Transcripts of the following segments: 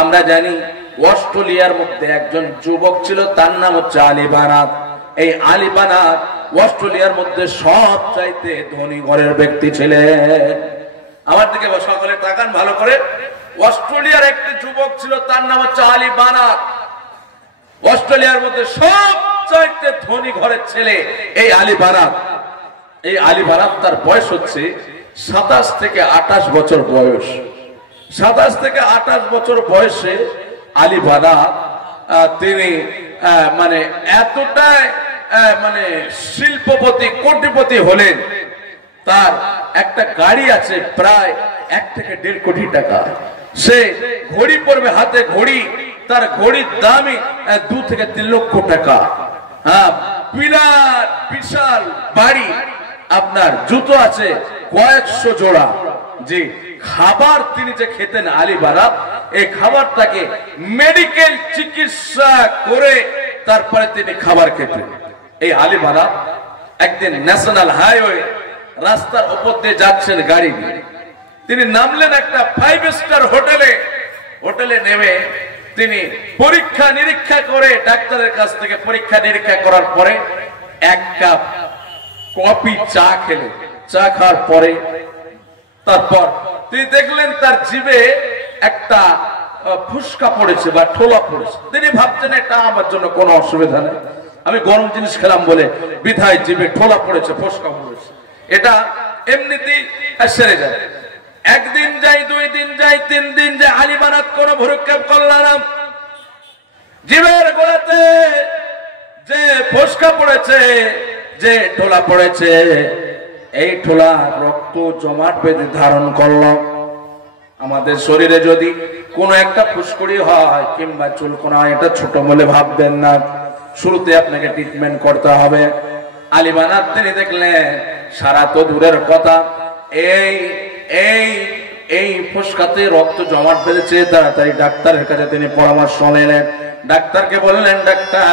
আমরা জানি অস্ট্রেলিয়ার মধ্যে একজন যুবক ছিল, তার নাম হচ্ছে আলী বানাত। এই আলী বানাত অস্ট্রেলিয়ার মধ্যে সবচাইতে ধনী ঘরের ব্যক্তি ছিলেন। আমার দিকে সকলে তাকান ভালো করে। অস্ট্রেলিয়ার একটি যুবক ছিল, তার নাম হচ্ছে আলী বানাত। অস্ট্রেলিয়ার মধ্যে সবচাইতে ধনী ঘরের ছেলে এই আলী বানাত। এই আলী বানাত, তার বয়স হচ্ছে 27 থেকে 28 বছর বয়স। 27 থেকে 28 বছর বয়সে আলী বানাত তিনি মানে এতটাই মানে শিল্পপতি, কোটিপতি হলেন। তার একটা গাড়ি আছে প্রায় 1 থেকে 1.5 কোটি টাকা। সে ঘড়ি পরবে, হাতে ঘড়ি, তার ঘড়ির দামই 2 থেকে 3 লক্ষ টাকা। হ্যাঁ, বিরাট বিশাল বাড়ি। আপনার জুতো আছে কয়েকশো জোড়া। জি, খাবার তিনি যে খেতেন আলী বানাত, এই খাবারটাকে মেডিকেল চিকিৎসা করে তারপরে তিনি খাবার খেতেন। এই আলী বানাত একদিন ন্যাশনাল হাইওয়ে রাস্তার উপর দিয়ে যাচ্ছেন গাড়ি নিয়ে। তিনি নামলেন একটা 5 স্টার হোটেলে। হোটেলে নেমে তিনি পরীক্ষা নিরীক্ষা করে, ডাক্তারের কাছ থেকে পরীক্ষা নিরীক্ষা করার পরে 1 কাপ কফি চা খেলেন। চা খাওয়ার পরে তারপর তিনি দেখলেন তার জিভে একটা ফুসকা পড়েছে বা ঠোলা পড়েছে। তিনি ভাবছেন এটা আমার জন্য কোনো অসুবিধা নেই, আমি গরম জিনিস খেলাম বলে বিধায় জিভে ঠোলা পড়েছে, ফুসকা পড়েছে, এটা এমনিতেই সেরে যায়। 1 দিন যায়, 2 দিন যায়, 3 দিন যায়, আলী বানাত কোনো ভ্রুক্ষেপ করল না। জিভের গোড়াতে যে ফুসকা পড়েছে, যে ঠোলা পড়েছে, এই ঠোলা রক্ত জমাট বেঁধে ধারণ করলো। আমাদের শরীরে যদি কোনো একটা ফুসকুড়ি হয় কিংবা চুলকোনা হয়, এটা ছোট বলে ভাববেন না, শুরুতে আপনাকে ট্রিটমেন্ট করতে হবে। আলী বানাত তিনি দেখলেন সারা তো দূরের কথা, এই এই এই ফুসকাতে রক্ত জমাট বেঁধেছে। তাড়াতাড়ি ডাক্তারের কাছে তিনি পরামর্শ নিলেন। ডাক্তারকে বললেন, ডাক্তার,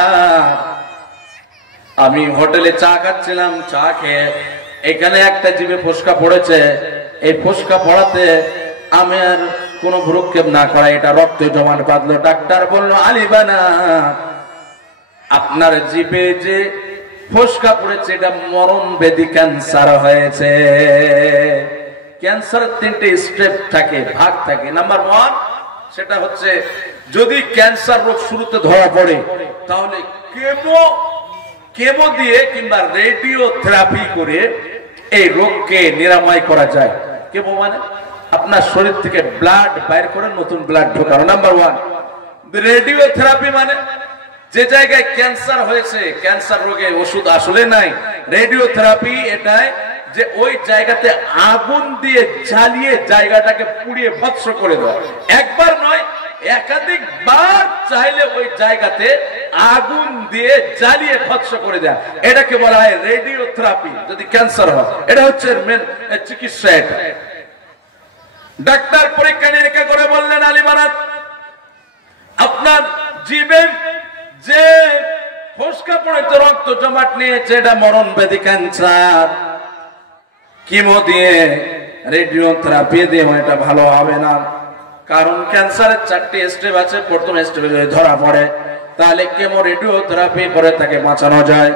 আমি হোটেলে চা খাচ্ছিলাম, চা খেয়ে এখানে একটা জিভে ফুসকা পড়েছে। এই ফুসকা পড়াতে আমি আর কোনো ভ্রুক্ষেপ না করা, এটা রক্তে জমাট বাঁধলো। ডাক্তার বলল, আলী বানাত, আপনার জিভে যে ফুসকা পড়েছে এটা মরণ ব্যাধি, ক্যান্সার হয়েছে। ক্যান্সারের 3টে স্টেপ থাকে, ভাগ থাকে। নাম্বার 1 সেটা হচ্ছে যদি ক্যান্সার রোগ শুরুতে ধরা পড়ে তাহলে কেমো দিয়ে কিংবা রেডিওথেরাপি করে এই রোগকে নিরাময় করা যায়। কেমো মানে আপনার শরীর থেকে ব্লাড বাইর করে নতুন ব্লাড ঢোকানো, নাম্বার 1। রেডিওথেরাপি মানে যে জায়গায় ক্যান্সার হয়েছে, ক্যান্সার রোগে ওষুধ আসলে নাই, রেডিওথেরাপি এটাই যে ওই জায়গাতে আগুন দিয়ে জ্বালিয়ে জায়গাটাকে পুড়িয়ে ভস্ম করে দেওয়া। একবার নয়, একাধিকবার চাইলে ওই জায়গাতে আগুন দিয়ে জ্বালিয়ে ভস্ম করে দেয়, এটাকে বলা হয় রেডিওথেরাপি। যদি ক্যান্সার হয়, এটা হচ্ছে মেন চিকিৎসা। এটা ডাক্তার পরীক্ষা নিরীক্ষা করে বললেন, আলী বানাত, আপনার জিভে যে ফুসকা পড়েছে, রক্ত জমাট নিয়েছে, এটা মরণ ব্যাধি, ক্যান্সার। কিমো দিয়ে, রেডিওথেরাপি দিয়ে এটা ভালো হবে না, কারণ ক্যান্সারের 4টে স্টেপ আছে। প্রথম স্টেপে যদি ধরা পড়ে তাহলে কেমো রেডিওথেরাপি করে তাকে বাঁচানো যায়।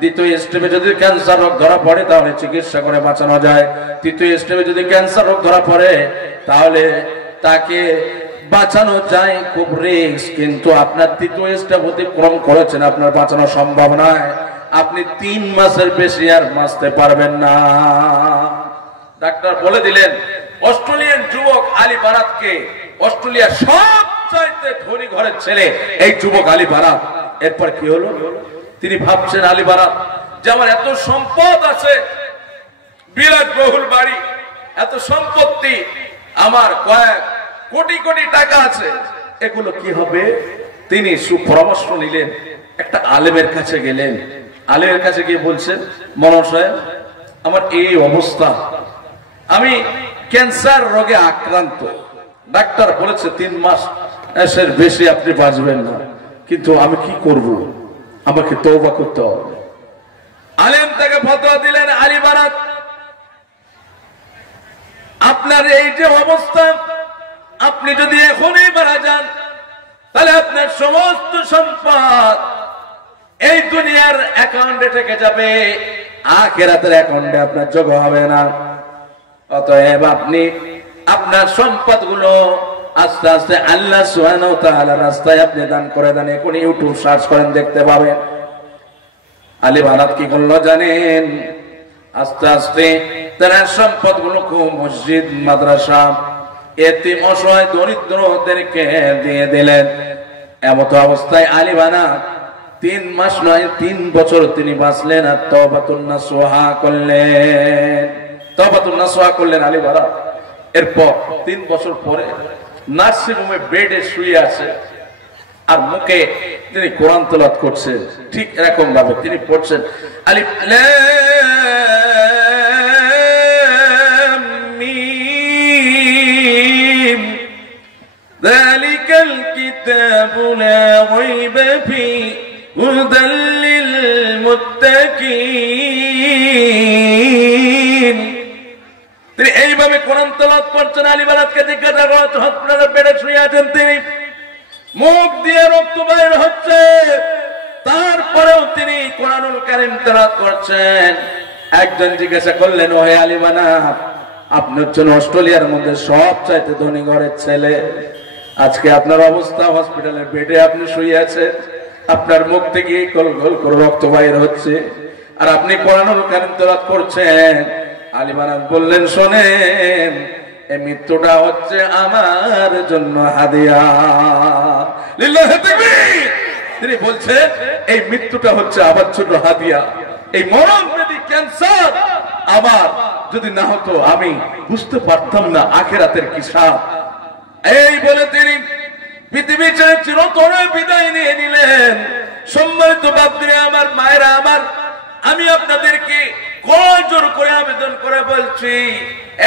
দ্বিতীয় স্টেপে যদি ক্যান্সার রোগ ধরা পড়ে তাহলে চিকিৎসা করে বাঁচানো যায়। তৃতীয় স্টেপে যদি ক্যান্সার রোগ ধরা পড়ে তাহলে তাকে বাঁচানো যায়, খুব রিস্ক। কিন্তু আপনার তৃতীয় স্টেপ অতিক্রম করেছেন, আপনার বাঁচানো সম্ভব নয়, আপনি 3 মাসের বেশি আর বাঁচতে পারবেন না। ডাক্তার বলে দিলেন। অস্ট্রেলিয়ান যুবক আলী বানাতকে, অস্ট্রেলিয়ার সবচাইতে ধনী ঘরের ছেলে এই যুবক আলী বানাত। এরপর কি হলো? তিনি ভাবছেন আলী বানাত যে আমার এত সম্পদ আছে, বিরাট বহুল বাড়ি, এত সম্পত্তি, আমার কয়েক কোটি কোটি টাকা আছে, এগুলো কি হবে? তিনি সুপরামর্শ নিলেন, একটা আলেমের কাছে গেলেন। আলেমের কাছে গিয়ে বলছেন, মহাশয়, আমার এই অবস্থা, আমি ক্যান্সার রোগে আক্রান্ত, ডাক্তার বলেছে 3 মাস এর বেশি আপনি বাঁচবেন না, কিন্তু আমি কি করব? আমাকে তওবা করতে হবে। আলেম তাকে ফতোয়া দিলেন, আলী বানাত, আপনার এই যে অবস্থা, আপনি যদি এখনই মারা যান তাহলে আপনার সমস্ত সম্পদ এই দুনিয়ার অ্যাকাউন্টে থেকে যাবে, আখিরাতের অ্যাকাউন্টে আপনার যোগ হবে না। অতএব আপনি আপনার সম্পদগুলো আস্তে আস্তে আল্লাহ সুবহানাহু ওয়া তাআলার রাস্তায় আপনি দান করে দেন। এখন ইউটিউব সার্চ করেন, দেখতে পাবেন। আলী বানাত কি করলো জানেন? আস্তে আস্তে তার সম্পদগুলো মসজিদ, মাদ্রাসা, এতিম, অসহায়, দরিদ্রদেরকে দিয়ে দিলেন। এমত অবস্থায় আলী বানাত 3 মাস নয় 3 বছর তিনি বাঁচলেন আর তওবাতুন নাসুহা করলেন। তওবাতুন নাসুহা করলেন আলী বানাত। এরপর 3 বছর পরে নার্সিং হোমে বেডে শুয়ে আছে আর মুখে তিনি কোরআন তেলাওয়াত করছেন। ঠিক এরকম ভাবে তিনি পড়ছেন আলিফ লাম মিম যালিকাল কিতাবু লা রাইবা ফীহি হুদাল লিল মুত্তাকিন। তিনি এইভাবে কোরআন তেলাওয়াত করছেন। আলী বানাতকে জিজ্ঞাসা করা হচ্ছে, আপনারা বেডে শুয়ে আছেন, তিনি মুখ দিয়ে রক্ত বাইর হচ্ছে, তারপরেও তিনি কোরআনুল কারীম তেলাওয়াত করছেন। একজন জিজ্ঞাসা করলেন, ওহে আলী বানাত, আপনি হচ্ছেন অস্ট্রেলিয়ার মধ্যে সবচাইতে ধনী ঘরের ছেলে, আজকে আপনার অবস্থা হসপিটালের বেডে আপনি শুয়ে আছেন, আপনার মুখ থেকে গল গল করে রক্ত বাইর হচ্ছে, আর আপনি কোরআনুল কারীম তেলাওয়াত করছেন। আলী বানাত বললেন, শোনেন, এই মৃত্যুটা হচ্ছে আমার জন্য হাদিয়া। লিল্লাহি তাকবীর। তিনি বলছেন এই মৃত্যুটা হচ্ছে আমার জন্য হাদিয়া। এই মরণ যদি ক্যান্সার আমার যদি না হতো আমি বুঝতে পারতাম না আখিরাতের কি স্বাদ। এই বলে তিনি পৃথিবী ছেড়ে চিরতরে বিদায় নিয়ে নিলেন। সম্মানিত বাপদিরা, আমার মায়েরা আমার, আমি আপনাদেরকে জোর করে আবেদন করে বলছি,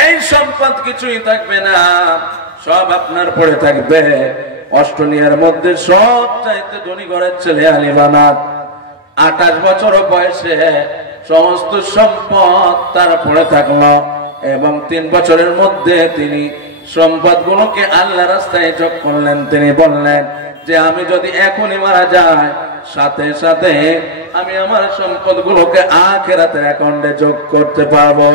এই সম্পদ কিছুই থাকবে না, সব আপনার পড়ে থাকবে। অস্ট্রেলিয়ার মধ্যে সবচাইতে ধনী ঘরের ছেলে আলী বানাত 28 বছর বয়সে সমস্ত সম্পদ তার পড়ে থাকলো এবং 3 বছরের মধ্যে তিনি সম্পদগুলোকে আল্লাহর রাস্তায় যোগ করলেন। তিনি বললেন যে আমি যদি এখনই মারা যাই, সাথে সাথে আমি আমার সম্পদগুলোকে আখিরাতের অ্যাকাউন্টে যোগ করতে পারবো।